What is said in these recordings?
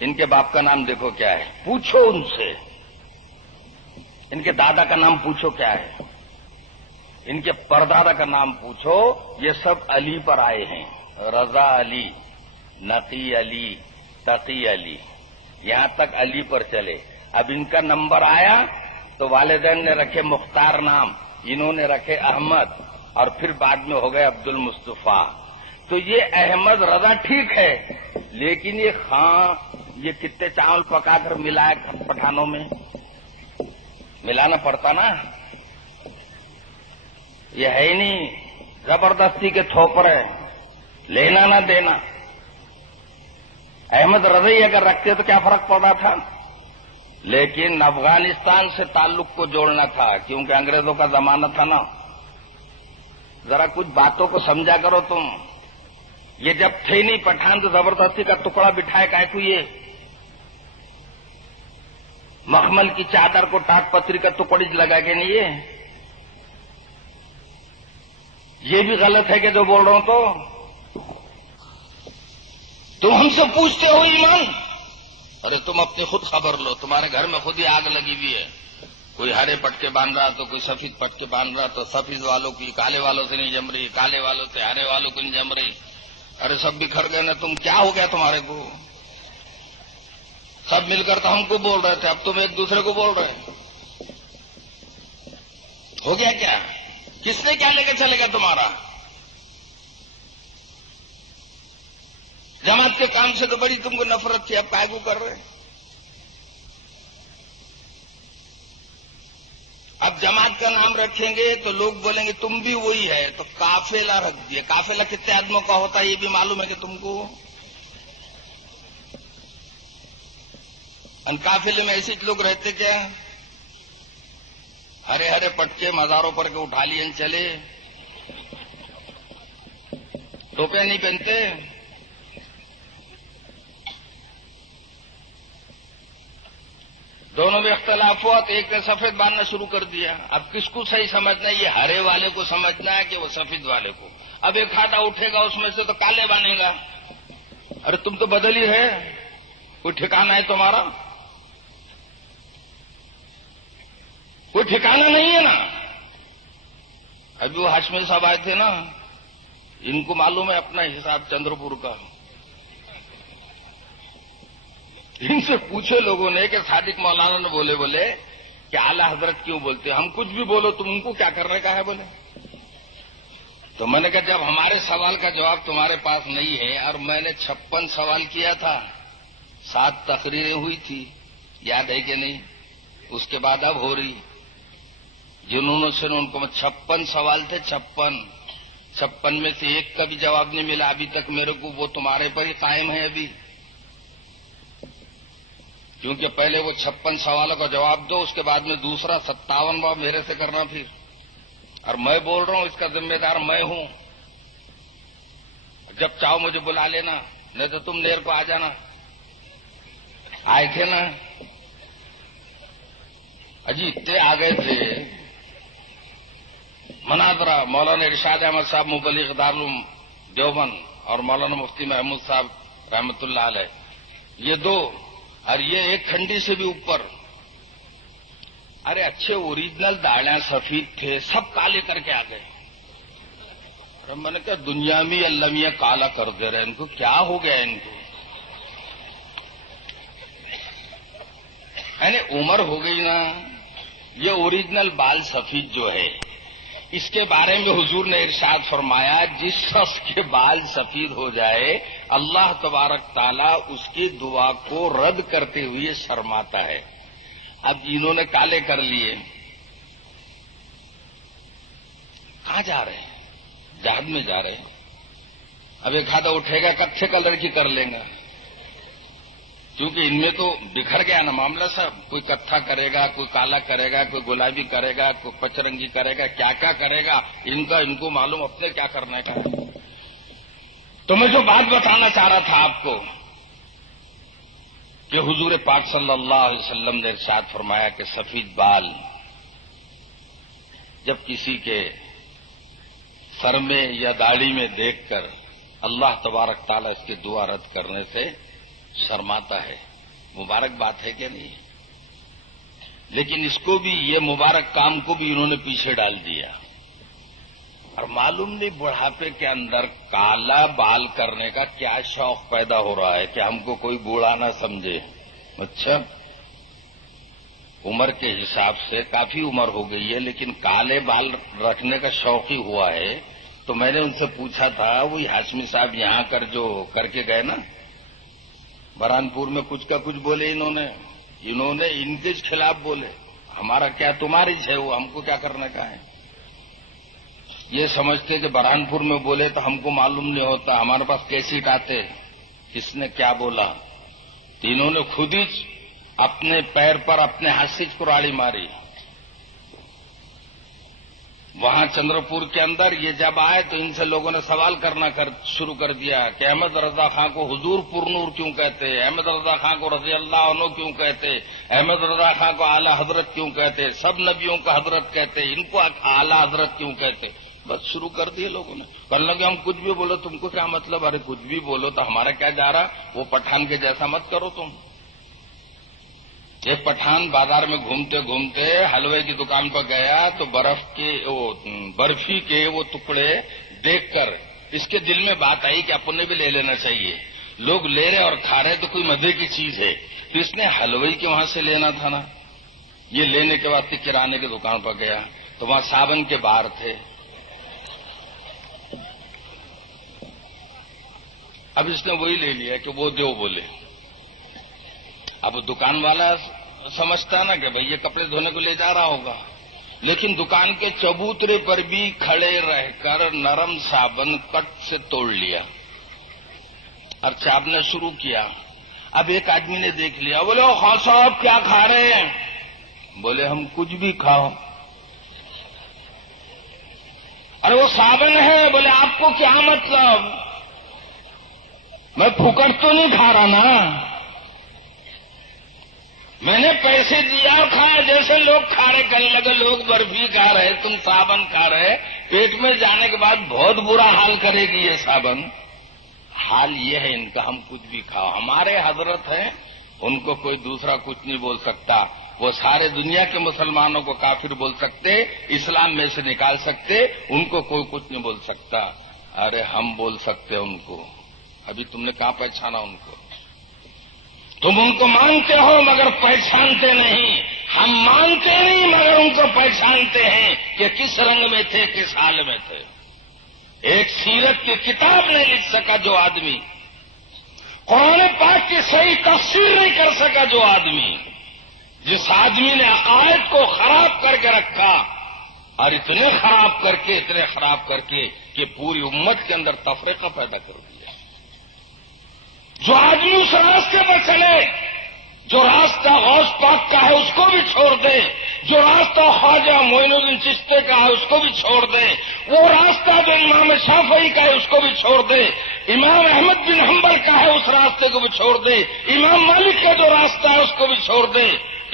ان کے باپ کا نام دیکھو کیا ہے، پوچھو ان سے. ان کے دادا کا نام پوچھو کیا ہے، ان کے پردادا کا نام پوچھو. یہ سب علی پر آئے ہیں، رضا علی، نقی علی، تقی علی، یہاں تک علی پر چلے. اب ان کا نمبر آیا تو والدین نے رکھے مختار نام، انہوں نے رکھے احمد، اور پھر بعد میں ہو گئے عبد المصطفیٰ. تو یہ احمد رضا ٹھیک ہے، لیکن یہ خان، یہ کتنے چاول پکا کر ملایا پٹھانوں میں، ملانا پڑتا نا. یہ ہے ہی نہیں، زبردستی کے تھوپڑے، لینا نہ دینا. احمد رضی اگر رکھتے تو کیا فرق پڑا تھا؟ لیکن افغانستان سے تعلق کو جوڑنا تھا، کیونکہ انگریزوں کا زمانہ تھا نا. ذرا کچھ باتوں کو سمجھا کرو تم. یہ جب تھے نہیں پٹھان تو زبردستی کا ٹکڑا بٹھائے کائے کو یہ مخمل کی چادر کو ٹاٹ پتری کا ٹکڑی لگا کے نہیں. یہ بھی غلط ہے کہ جو بول رہا ہوں تو تم ہم سے پوچھتے ہو ایمان. ارے تم اپنی خود خبر لو، تمہارے گھر میں خود ہی آگ لگی ہوئی ہے. کوئی ہرے پٹکے باندھ رہا تو کوئی سفید پٹکے باندھ رہا، تو سفید والوں کی کالے والوں سے نہیں جم رہی، کالے والوں سے ہرے والوں کو نہیں جم رہی. ارے سب بکھر گئے نا، تم کیا ہو گیا تمہارے کو؟ سب مل کر تو ہم کو بول رہے تھے، اب تم ایک دوسرے کو بول رہے. ہو گیا کیا؟ کس نے کیا لے کے چلے گا تمہارا؟ جماعت کے کام سے تو بڑی تم کو نفرت تھی، اب کائے کو کر رہے؟ اب جماعت کا نام رکھیں گے تو لوگ بولیں گے تم بھی وہی ہے، تو قافلہ رکھ دیے. قافلہ کتنے آدمیوں کا ہوتا ہے یہ بھی معلوم ہے کہ تم کو؟ ان قافلے میں ایسے لوگ رہتے کیا؟ ہرے ہرے پٹکے مزاروں پر کے اٹھا لیے چلے، ٹوپے نہیں پہنتے. دونوں میں اختلاف ہوا تو ایک نے سفید باندھنا شروع کر دیا. اب کس کو صحیح سمجھنا ہے؟ یہ ہرے والے کو سمجھنا ہے کہ وہ سفید والے کو؟ اب ایک کھاتا اٹھے گا اس میں سے تو کالے باندھے گا. ارے تم تو بدل ہی ہے، کوئی ٹھکانا ہے تمہارا؟ کوئی ٹھکانا نہیں ہے نا. ابھی وہ ہاشمی صاحب آئے تھے نا، ان کو معلوم ہے اپنا حساب چندرپور کا. ان سے پوچھے لوگوں نے کہ صادق مولانا نے بولے کہ اعلی حضرت کیوں بولتے؟ ہم کچھ بھی بولو تم ان کو کیا کرنے کا ہے بولے. تو میں نے کہا جب ہمارے سوال کا جواب تمہارے پاس نہیں ہے، اور میں نے 56 سوال کیا تھا، 7 تقریریں ہوئی تھی، یاد ہے کہ نہیں؟ اس کے بعد اب ہو رہی. جنہوں سے ان کو 56 سوال تھے، 56 میں سے ایک کا بھی جواب نہیں ملا ابھی تک میرے کو. وہ تمہارے پر ہی قائم ہے ابھی، کیونکہ پہلے وہ 56 سوالوں کا جواب دو، اس کے بعد میں دوسرا 57واں میرے سے کرنا پھر. اور میں بول رہا ہوں اس کا ذمہ دار میں ہوں. جب چاہو مجھے بلا لینا، نہیں تو تم دیر کو آ جانا. آئے تھے نا اجی، اتنے آ گئے تھے. مناظرہ مولانا ارشاد احمد صاحب مبلغ دارالعلوم دیوبند اور مولانا مفتی محمود صاحب رحمت اللہ علیہ، یہ دو، اور یہ ایک کھنڈی سے بھی اوپر. ارے اچھے اوریجنل داڑیاں سفید تھے، سب کالے کر کے آ گئے. میں نے کہا دنیا میں اللہ میاں کالا کر دے رہے، ان کو کیا ہو گیا؟ ان کو یعنی عمر ہو گئی نا. یہ اوریجنل بال سفید جو ہے، اس کے بارے میں حضور نے ارشاد فرمایا جس شخص کے بال سفید ہو جائے اللہ تبارک تعالیٰ اس کی دعا کو رد کرتے ہوئے شرماتا ہے. اب انہوں نے کالے کر لیے، کہاں جا رہے ہیں؟ جہاد میں جا رہے ہیں. اب ایک ہاتھ اٹھے گا کتھے کلر کی کر لیں گا، کیونکہ ان میں تو بکھر گیا نا معاملہ سب. کوئی کتھا کرے گا، کوئی کالا کرے گا، کوئی گلابی کرے گا، کوئی پچرنگی کرے گا، کیا کیا کرے گا. ان کو معلوم اپنے کیا کرنے کا. تو میں جو بات بتانا چاہ رہا تھا آپ کو کہ حضور پاک صلی اللہ علیہ وسلم نے ارشاد فرمایا کہ سفید بال جب کسی کے سر میں یا داڑھی میں دیکھ کر اللہ تبارک تعالیٰ اس کی دعا رد کرنے سے शर्माता है। मुबारक बात है क्या नहीं? लेकिन इसको भी, ये मुबारक काम को भी इन्होंने पीछे डाल दिया। और मालूम नहीं बुढ़ापे के अंदर काला बाल करने का क्या शौक पैदा हो रहा है कि हमको कोई बूढ़ा ना समझे। अच्छा, उम्र के हिसाब से काफी उम्र हो गई है, लेकिन काले बाल रखने का शौक ही हुआ है। तो मैंने उनसे पूछा था, वही हाशमी साहब यहां कर जो करके गए ना बरहानपुर में, कुछ का कुछ बोले इन्होंने इनके खिलाफ बोले। हमारा क्या तुम्हारी है, वो हमको क्या करने का है। ये समझते कि बरहानपुर में बोले तो हमको मालूम नहीं होता, हमारे पास कैसेट आते किसने क्या बोला। तो इन्होंने खुद ही अपने पैर पर अपने हाथ से कुराड़ी मारी। वहां चंद्रपुर के अंदर ये जब आए तो इनसे लोगों ने सवाल करना शुरू कर दिया कि अहमद रजा खां को हुजूर पुरनूर क्यों कहते, अहमद रजा खां को रजी अल्लाह अन्हु क्यों कहते, अहमद रजा खां को आला हजरत क्यों कहते, सब नबियों का हजरत कहते, इनको आला हजरत क्यों कहते। बस शुरू कर दिए लोगों ने। कहने लगे हम कुछ भी बोलो तुमको क्या मतलब। अरे कुछ भी बोलो तो हमारा क्या जा रहा, वो पठान के जैसा मत करो तुम। एक पठान बाजार में घूमते घूमते हलवे की दुकान पर गया तो बर्फी के वो टुकड़े देखकर इसके दिल में बात आई कि अपन ने भी ले लेना चाहिए। लोग ले रहे और खा रहे तो कोई मजे की चीज है, तो इसने हलवाई के वहां से लेना था ना। ये लेने के बाद किराने की दुकान पर गया तो वहां साबन के बार थे। अब इसने वही ले लिया कि वो दो बोले। अब दुकान वाला समझता ना कि भाई ये कपड़े धोने को ले जा रहा होगा, लेकिन दुकान के चबूतरे पर भी खड़े रहकर नरम साबन कट से तोड़ लिया और चाबना शुरू किया। अब एक आदमी ने देख लिया, बोले ओ खां साहब क्या खा रहे हैं। बोले हम कुछ भी खाओ। अरे वो साबन है। बोले आपको क्या मतलब, मैं फुकट तो नहीं खा रहा ना, मैंने पैसे दिया और खाया। जैसे लोग खा रहे, कहने लगे लोग बर्फी खा रहे, तुम साबन खा रहे, पेट में जाने के बाद बहुत बुरा हाल करेगी ये साबन। हाल ये है इनका, हम कुछ भी खाओ। हमारे हजरत हैं, उनको कोई दूसरा कुछ नहीं बोल सकता। वो सारे दुनिया के मुसलमानों को काफिर बोल सकते, इस्लाम में से निकाल सकते, उनको कोई कुछ नहीं बोल सकता। अरे हम बोल सकते उनको। अभी तुमने कहाँ पहचाना उनको? तुम उनको मानते हो मगर पहचानते नहीं। हम मानते नहीं मगर उनको पहचानते हैं कि किस रंग में थे, किस हाल में थे। एक सीरत की किताब नहीं लिख सका जो आदमी, कुरान पाक की सही तफसीर नहीं कर सका जो आदमी, जिस आदमी ने अकायद को खराब करके रखा और इतने खराब करके कि पूरी उम्मत के अंदर तफरीका पैदा कर दिया। जो आदमी उस रास्ते पर चले, जो रास्ता गौस पाक का है उसको भी छोड़ दे, जो रास्ता ख्वाजा मोइनुद्दीन चिश्ती का है उसको भी छोड़ दे, वो रास्ता जो इमाम शाफई का है उसको भी छोड़ दे, इमाम अहमद बिन हंबल का है उस रास्ते को भी छोड़ दे, इमाम मालिक का जो रास्ता है उसको भी छोड़ दे,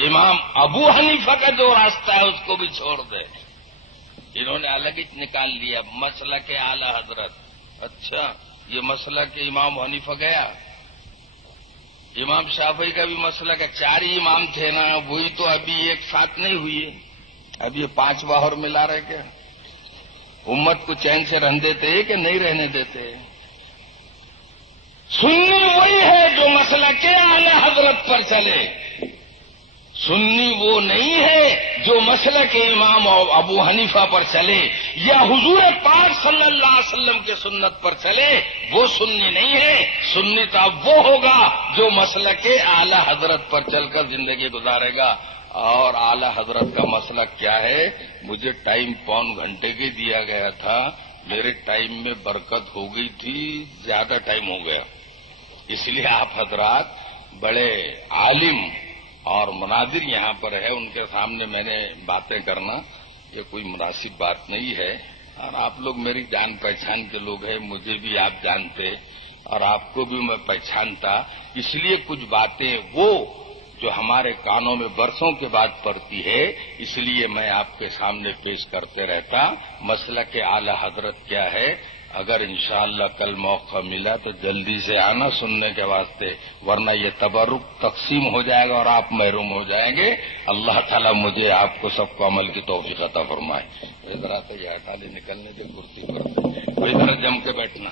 इमाम अबू हनीफा का जो रास्ता है उसको भी छोड़ दे। इन्होंने अलग ही निकाल लिया मसला के आला हजरत। अच्छा, ये मसला के इमाम हनीफा गया, इमाम शाफई का भी मसला का 4 ही इमाम थे ना, वही तो अभी एक साथ नहीं हुई है। अब ये 5वां और मिला रहे क्या? उम्मत को चैन से रहने देते हैं कि नहीं रहने देते? सुन्नी वही है जो मसला के आला हजरत पर चले, सुन्नी वो नहीं है जो मसला के इमाम अबू हनीफा पर चले या हुजूर पाक सल्लल्लाहु अलैहि वसल्लम के सुन्नत पर चले, वो सुन्नी नहीं है। सुन्नी तो अब वो होगा जो मसला के आला हजरत पर चलकर जिंदगी गुजारेगा। और आला हजरत का मसला क्या है? मुझे टाइम 1 घंटे के दिया गया था, मेरे टाइम में बरकत हो गई थी, ज्यादा टाइम हो गया, इसलिए आप हजरात बड़े आलिम और मुनादिर यहाँ पर है, उनके सामने मैंने बातें करना ये कोई मुनासिब बात नहीं है। और आप लोग मेरी जान पहचान के लोग हैं, मुझे भी आप जानते और आपको भी मैं पहचानता, इसलिए कुछ बातें वो जो हमारे कानों में बरसों के बाद पड़ती है, इसलिए मैं आपके सामने पेश करते रहता। मसला के आला हजरत क्या है اگر انشاءاللہ کل موقع ملا تو جلدی سے آنا سننے کے واسطے، ورنہ یہ تبرک تقسیم ہو جائے گا اور آپ محروم ہو جائیں گے۔ اللہ تعالیٰ مجھے آپ کو سب کو عمل کی توفیق عطا فرمائے۔ ادھر آتے یہ ہٹا لے، نکلنے جو کرسی پر کوئی ادھر جم کے بیٹھنا۔